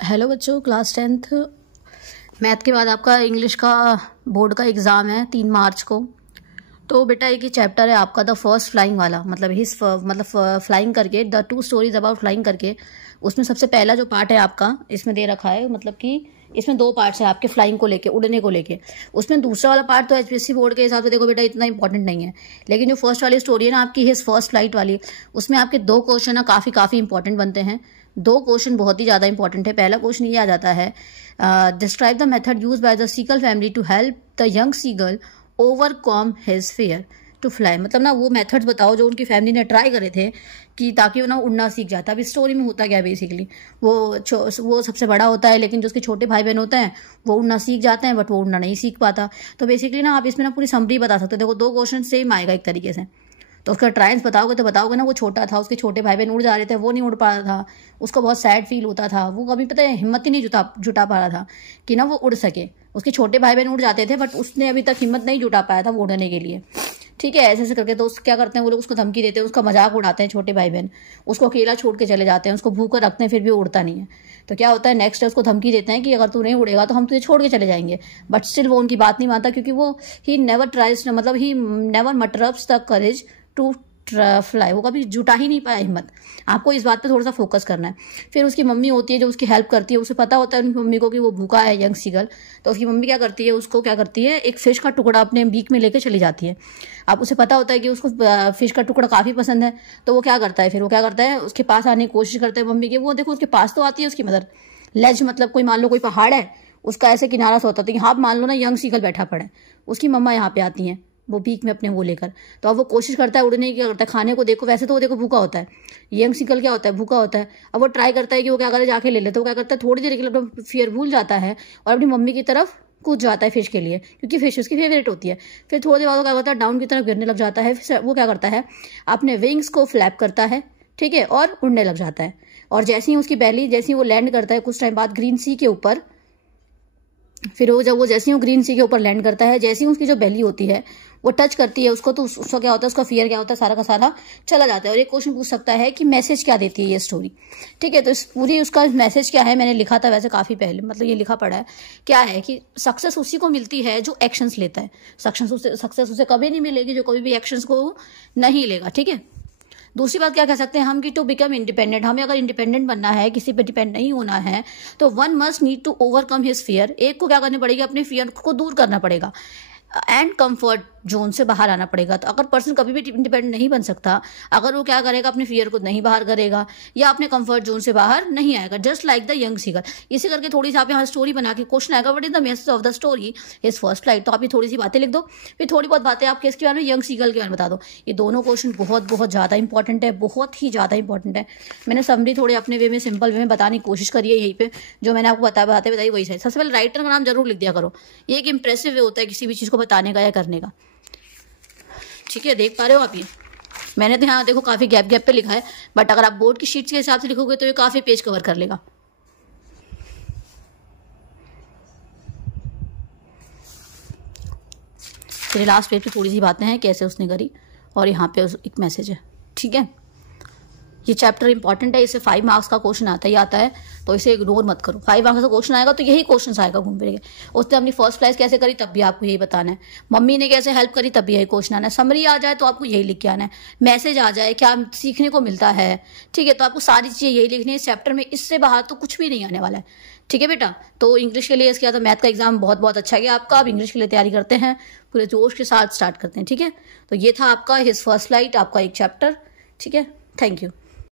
Hello बच्चों, class 10th math के बाद आपका इंग्लिश का बोर्ड का एग्ज़ाम है 3 मार्च को। तो बेटा एक ही चैप्टर है आपका द फर्स्ट फ्लाइंग वाला, मतलब फ्लाइंग करके द 2 स्टोरीज अबाउट फ्लाइंग करके। उसमें सबसे पहला जो पार्ट है आपका इसमें दे रखा है, मतलब कि इसमें 2 पार्ट्स है आपके फ्लाइंग को लेके, उड़ने को लेके। उसमें दूसरा वाला पार्ट तो एचपीएससी बोर्ड के हिसाब से देखो बेटा इतना इंपॉर्टेंट नहीं है, लेकिन जो फर्स्ट वाली स्टोरी है ना आपकी हिज फर्स्ट फ्लाइट वाली, उसमें आपके 2 क्वेश्चन ना काफ़ी इंपॉर्टेंट बनते हैं। 2 क्वेश्चन बहुत ही ज़्यादा इंपॉर्टेंट है। पहला क्वेश्चन ये आ जाता है, describe the method use by the seagull family to help the young seagull overcome his fear to fly. मतलब ना वो मेथड्स बताओ जो उनकी फैमिली ने ट्राई करे थे कि ताकि वो ना उड़ना सीख जाता। अब इस स्टोरी में होता क्या है, बेसिकली वो सबसे बड़ा होता है, लेकिन जो उसके छोटे भाई बहन होते हैं वो उड़ना सीख जाते हैं, बट वो उड़ना नहीं सीख पाता। तो बेसिकली ना आप इसमें ना पूरी समरी बता सकते हो। देखो 2 क्वेश्चन सेम आएगा एक तरीके से, तो उसका ट्रायल्स बताओगे तो बताओगे ना वो छोटा था, उसके छोटे भाई बहन उड़ जा रहे थे, वो नहीं उड़ पा रहा था, उसको बहुत सैड फील होता था, वो कभी पता है हिम्मत ही नहीं जुटा पा रहा था कि ना वो उड़ सके। उसके छोटे भाई बहन उड़ जाते थे, बट उसने अभी तक हिम्मत नहीं जुटा पाया था वो उड़ने के लिए। ठीक है, ऐसे करके तो क्या करते हैं वो लोग, उसको धमकी देते हैं, उसका मजाक उड़ाते हैं छोटे भाई बहन, उसको अकेला छोड़ के चले जाते हैं, उसको भूखा रखते हैं, फिर भी उड़ता नहीं है। तो क्या होता है नेक्स्ट उसको धमकी देते हैं कि अगर तू नहीं उड़ेगा तो हम तुझे छोड़ के चले जाएंगे। बट स्टिल वो उनकी बात नहीं मानता, क्योंकि वो he never mustered up the courage to fly. वो कभी जुटा ही नहीं पाया हिम्मत। आपको इस बात पे थोड़ा सा फोकस करना है। फिर उसकी मम्मी होती है जो उसकी हेल्प करती है, उसे पता होता है उनकी मम्मी को कि वो भूखा है यंग सीगल। तो उसकी मम्मी क्या करती है, उसको क्या करती है, एक फिश का टुकड़ा अपने बीक में लेके चली जाती है। अब उसे पता होता है कि उसको फिश का टुकड़ा काफ़ी पसंद है, तो वो क्या करता है, फिर वो क्या करता है उसके पास आने की कोशिश करता है मम्मी के। वो देखो उसके पास तो आती है उसकी मदर। लेज मतलब कोई मान लो कोई पहाड़ है, उसका ऐसे किनारा सा होता है, तो यहाँ मान लो ना यंग सीगल बैठा पड़ा है, उसकी मम्मा यहाँ पे आती हैं वो बीक में अपने वो लेकर। तो अब वो कोशिश करता है उड़ने की, क्या करता है खाने को देखो, वैसे तो वो देखो भूखा होता है, यंग सीगल क्या होता है भूखा होता है। अब वो ट्राई करता है कि वो क्या करे जाके ले ले, तो वो क्या करता है थोड़ी देर के लिए अपना फियर भूल जाता है और अपनी मम्मी की तरफ कूद जाता है फिश के लिए, क्योंकि फिश उसकी फेवरेट होती है। फिर थोड़ी देर बाद वो क्या करता है डाउन की तरफ गिरने लग जाता है। फिर वो क्या करता है अपने विंग्स को फ्लैप करता है, ठीक है, और उड़ने लग जाता है। और जैसे ही उसकी बैली, जैसे ही वो लैंड करता है कुछ टाइम बाद ग्रीन सी के ऊपर, फिर वो जब वो जैसे ही वो ग्रीन सी के ऊपर लैंड करता है, जैसे ही उसकी जो बेली होती है वो टच करती है उसको, तो उसका क्या होता है, उसका फियर क्या होता है, सारा का सारा चला जाता है। और एक क्वेश्चन पूछ सकता है कि मैसेज क्या देती है ये स्टोरी। ठीक है, तो इस पूरी उसका मैसेज क्या है, मैंने लिखा था वैसे काफ़ी पहले, मतलब ये लिखा पड़ा है। क्या है कि सक्सेस उसी को मिलती है जो एक्शंस लेता है। सक्सेस उसे कभी नहीं मिलेगी जो कभी भी एक्शंस को नहीं लेगा। ठीक है, दूसरी बात क्या कह सकते हैं हम कि टू बिकम इंडिपेंडेंट, हमें अगर इंडिपेंडेंट बनना है, किसी पे डिपेंड नहीं होना है, तो one must need to overcome his fear. एक को क्या करनी पड़ेगी, अपने फियर को दूर करना पड़ेगा एंड कंफर्ट जोन से बाहर आना पड़ेगा। तो अगर पर्सन कभी भी इंडिपेंडेंट नहीं बन सकता अगर वो क्या करेगा, अपने फियर को नहीं बाहर करेगा या अपने कंफर्ट जोन से बाहर नहीं आएगा, just like the young seagull. इसी करके थोड़ी सी आप यहाँ स्टोरी बना के क्वेश्चन आएगा, what is the message of the story his first flight. तो आप ये थोड़ी सी बातें लिख दो, फिर थोड़ी बहुत बातें आप किसके बारे में, यंग सीगल के बारे में बता दो। ये दोनों क्वेश्चन बहुत ज़्यादा इंपॉर्टेंट है, बहुत ही ज़्यादा इंपॉर्टेंट है। मैंने समरी थोड़े अपने वे में, सिंपल वे में बताने की कोशिश करी है यहीं पे, जो मैंने आपको बताई वही सही। सबसे पहले राइटर का नाम जरूर लिख दिया करो, ये एक इंप्रेसिव वे होता है किसी भी चीज़ को बताने का या करने का। ठीक है, देख पा रहे हो आप ये, मैंने तो यहाँ देखो काफ़ी गैप पे लिखा है, बट अगर आप बोर्ड की शीट्स के हिसाब से लिखोगे तो ये काफ़ी पेज कवर कर लेगा। फिर लास्ट पेज पे थोड़ी सी बातें हैं कैसे उसने करी, और यहाँ पे एक मैसेज है। ठीक है, ये चैप्टर इंपॉर्टेंट है, इससे 5 मार्क्स का क्वेश्चन आता है, तो इसे इग्नोर मत करो। 5 मार्क्स का क्वेश्चन आएगा तो यही क्वेश्चन आएगा घूम फिर के। उसने अपनी फर्स्ट फ्लाइट कैसे करी तब भी आपको यही बताना है, मम्मी ने कैसे हेल्प करी तब भी यही क्वेश्चन आना है, समरी आ जाए तो आपको यही लिख के आना है, मैसेज आ जाए क्या सीखने को मिलता है। ठीक है, तो आपको सारी चीज़ें यही लिखनी है इस चैप्टर में, इससे बाहर तो कुछ भी नहीं आने वाला है। ठीक है बेटा, तो इंग्लिश के लिए इसके बाद मैथ का एग्जाम बहुत अच्छा गया आपका। अब इंग्लिश के लिए तैयारी करते हैं, पूरे जोश के साथ स्टार्ट करते हैं। ठीक है, तो ये था आपका हिज फर्स्ट फ्लाइट, आपका एक चैप्टर। ठीक है, थैंक यू।